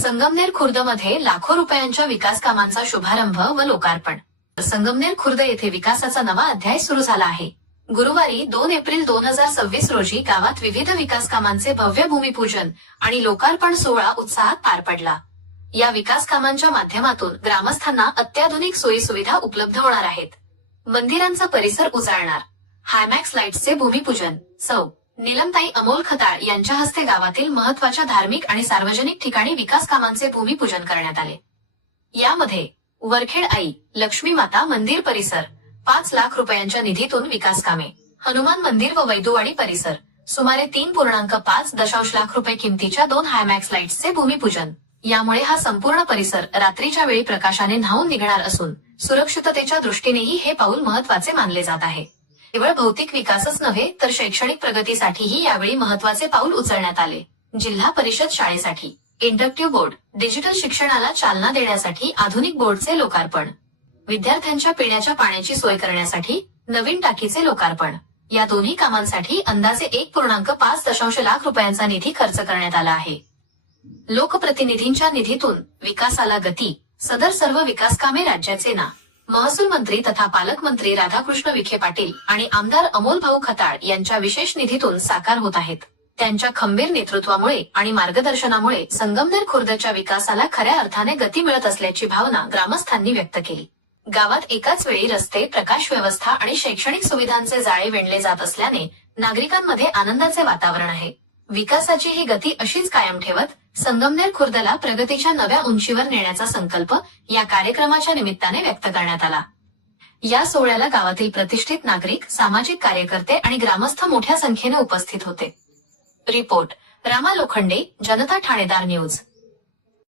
संगमनेर खुर्दमध्ये लाखो रुपयांच्या विकास कामांचा शुभारंभ व लोकार्पण। संगमनेर खुर्द येथे विकासाचा नवा अध्याय सुरू झाला आहे। गुरुवारी 2 एप्रिल 2026 रोजी गावात विविध विकास कामांचे भव्य भूमिपूजन आणि लोकार्पण सोहळा उत्साहात पार पडला। या विकास कामांच्या माध्यमातून ग्रामस्थांना अत्याधुनिक सोयी सुविधा उपलब्ध होणार आहेत। मंदिरांचा परिसर उजाळणार, हायमॅक्स लाईट्सचे भूमिपूजन सौ. नीलमताई अमोल खताळ यांच्या हस्ते गावातील महत्वाच्या धार्मिक आणि सार्वजनिक ठिकाणी विकास कामांचे भूमिपूजन करण्यात आले। यामध्ये वरखेड आई लक्ष्मी माता मंदिर परिसर 5 लाख रुपयांच्या निधीतून विकास कामे, हनुमान मंदिर व वैदुवाडी परिसर सुमारे 3.5 लाख रुपये किमतीच्या 2 हायमॅक्स लाईट्सचे भूमिपूजन। यामुळे हा संपूर्ण परिसर रात्रीच्या वेळी प्रकाशाने न्हावून निघणार असून सुरक्षिततेच्या दृष्टीनेही हे पाऊल महत्वाचे मानले जात आहे। केवळ भौतिक विकासच नव्हे तर शैक्षणिक प्रगतीसाठीही यावेळी महत्वाचे पाऊल उचलण्यात आले। जिल्हा परिषद शाळेसाठी इंडक्टिव्ह बोर्ड, डिजिटल शिक्षणाला चालना देण्यासाठी आधुनिक बोर्डचे लोकार्पण, विद्यार्थ्यांच्या पिण्याच्या पाण्याची सोय करण्यासाठी नवीन टाकीचे लोकार्पण, या दोन्ही कामांसाठी अंदाजे 1.5 लाख रुपयांचा निधी खर्च करण्यात आला आहे। लोकप्रतिनिधींच्या निधीतून विकासाला गती, सदर सर्व विकास कामे राज्याचे महसूल मंत्री तथा पालकमंत्री राधाकृष्ण विखे पाटील आणि आमदार अमोल भाऊ खताळ यांच्या विशेष निधीतून साकार होत आहेत। त्यांच्या खंबीर नेतृत्वामुळे आणि मार्गदर्शनामुळे संगमनेर खुर्दच्या विकासाला खऱ्या अर्थाने गती मिळत असल्याची भावना ग्रामस्थांनी व्यक्त केली। गावात एकाच वेळी रस्ते, प्रकाश व्यवस्था आणि शैक्षणिक सुविधांचे जाळे विणले जात असल्याने नागरिकांमध्ये आनंदाचे वातावरण आहे। विकासाची ही गती अशीच कायम ठेवत संगमनेर खुर्दला प्रगतीच्या नव्या उंचीवर नेण्याचा संकल्प या कार्यक्रमाच्या निमित्ताने व्यक्त करण्यात आला। या सोहळ्याला गावातील प्रतिष्ठित नागरिक, सामाजिक कार्यकर्ते आणि ग्रामस्थ मोठ्या संख्येने उपस्थित होते। रिपोर्ट रामा लोखंडे, जनता ठाणेदार न्यूज।